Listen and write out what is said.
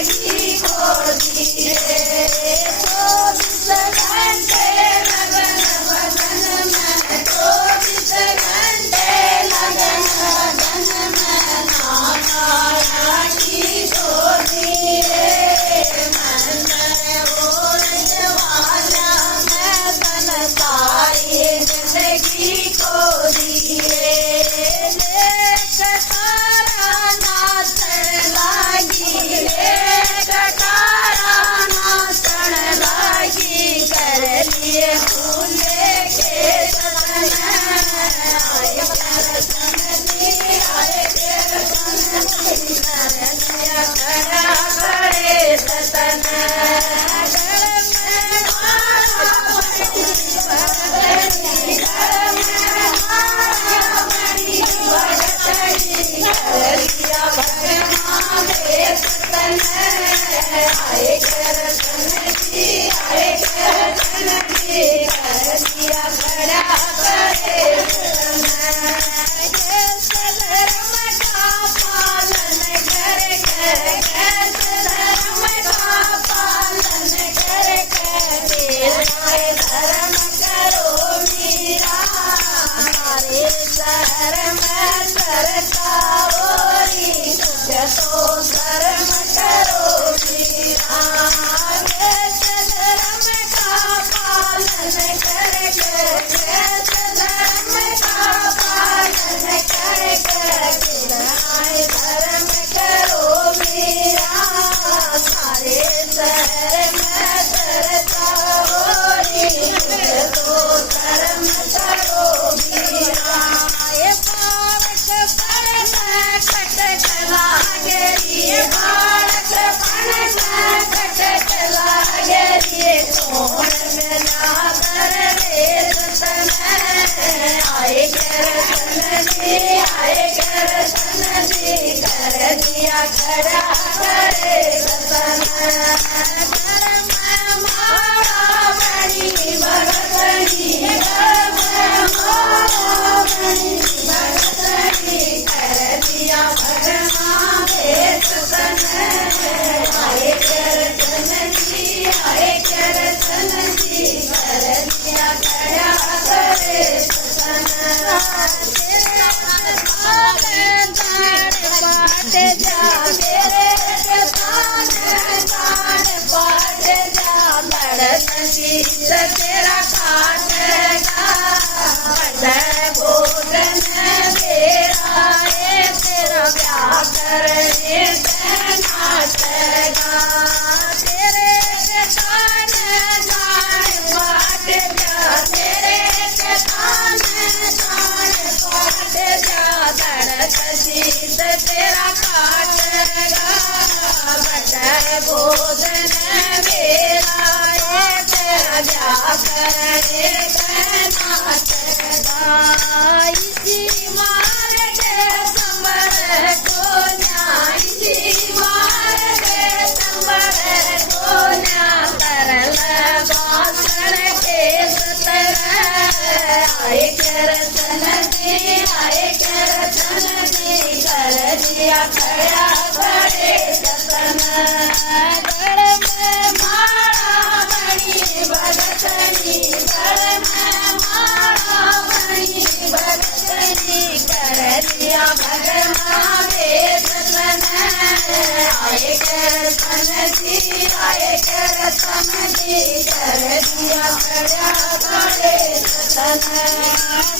जिंदगी को दिए 24 घंटे लगन भजन में 24 घंटे लगन भजन में नाम की को दिए मंदिर ओरज वाला मैं संसारी जिंदगी को दिए तेरा काटेगा भोजन तेरा तेरा ब्याह करने नाचेगा तेरे कान जान पाट जा तेरे कान जान पाट जा धड़क शीत तेरा काटेगा भोजन मेरा ब्याह करने नाचेगा इसी मार के संबर को न्याय इसी मार के संबर को न्याय तरल बासण के सतर आए करतन दी कर दिया खड़ा बड़े जतन गढ़ में मारा बड़ी भगतनी गढ़ में मारा बड़ी भगतनी कर दिया भगवान जतन आए करतन दी कर दिया खड़ा बड़े जतन